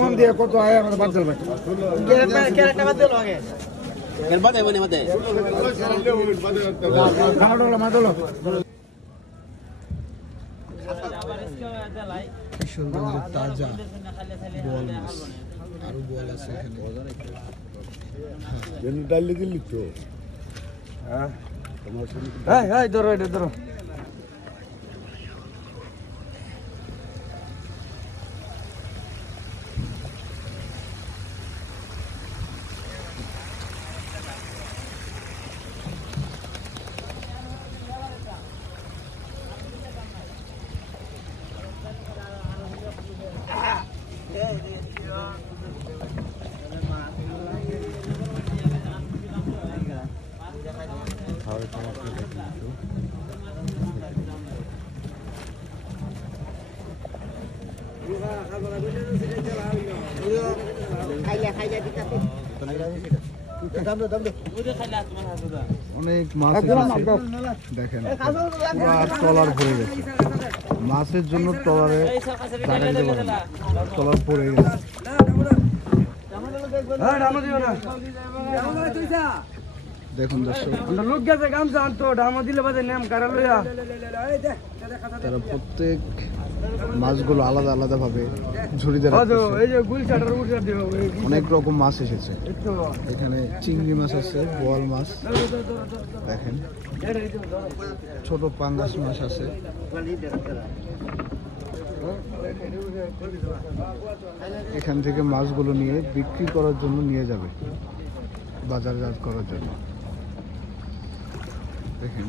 মন দিয়ে কত আয় আমাদের বাচ্চার ভাই কিশোরগঞ্জের তাজা বোয়াল মাছ আরো বোয়াল আছে এখানে ডালি দিলি তো হ্যাঁ ধরো এটা ধরো অনেক মাছ দেখেন ট্রলার ভরে গেছে মাছের জন্য ট্রলারে দাঁড়াইতে পারে না ট্রলার পড়ে গেছে দেখুন দর্শক লোক গেছে গামছা আনতো ডামা দিলে বাজে নেম কারা লইয়া তারা প্রত্যেক মাছগুলো আলাদা আলাদা ভাবে ঝুড়িতে অনেক রকম মাছ এসেছে এখানে চিংড়ি মাছ আছে বোয়াল মাছ দেখেন ছোট পাঙ্গাস মাছ আছে এখান থেকে মাছগুলো নিয়ে বিক্রি করার জন্য নিয়ে যাবে বাজারজাত করার জন্য দেখেন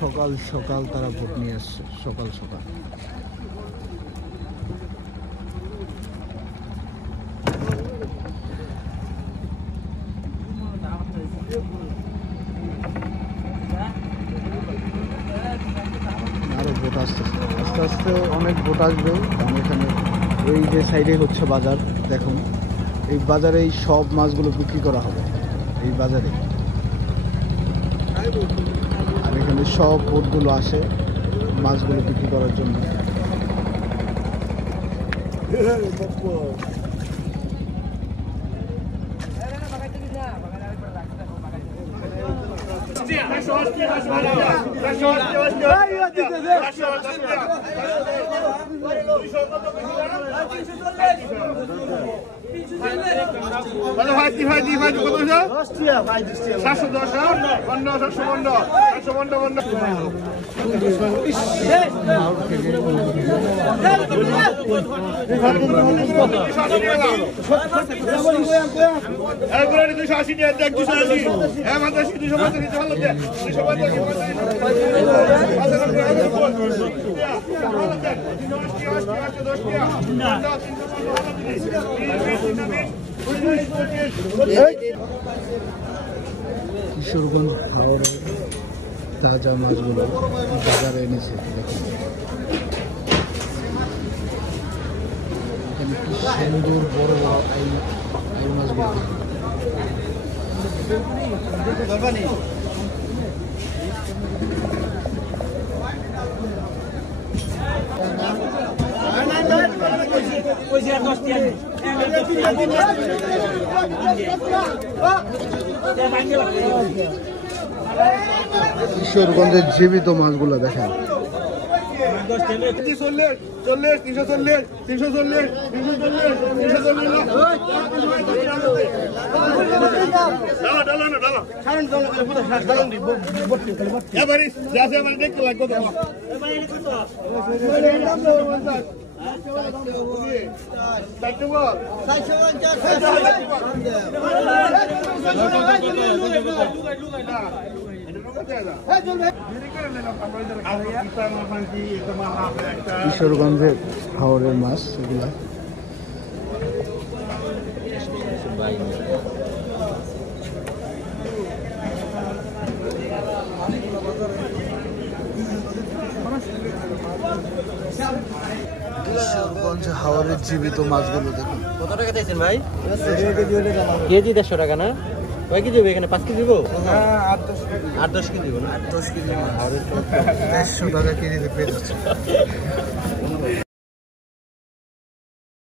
সকাল সকাল তারা ভোট নিয়ে আসছে সকাল সকাল আরো ভোট আসতেছে আস্তে আস্তে অনেক ভোট আসবে কারণ এখানে এই যে সাইডে হচ্ছে বাজার দেখুন এই বাজারে এই সব মাছগুলো বিক্রি করা হবে এই বাজারে আর এখানে সব বোটগুলো আসে মাছগুলো বিক্রি করার জন্য কিশোরগঞ্জ হাওড়ের তাজা মাছগুলো বাজারে এনেছে দেখুন এখানে কি সুন্দর বড় বড় আই মাছগুলো কিশোরগঞ্জের জীবিত মাছগুলো দেখেন কিশোরগঞ্জের হাওরের মাছ এগুলা কিশোরগঞ্জ হাওরের জীবিত মাছগুলো দেখুন কত টাকা দিয়েছেন ভাই? কেজি 150 টাকা না? কয় কেজি হবে এখানে? 5 কেজি দিব? 8-10 কেজি দিব না? 8-10 কেজি মাছ 150 টাকা কেজিতে পেয়ে যাচ্ছে।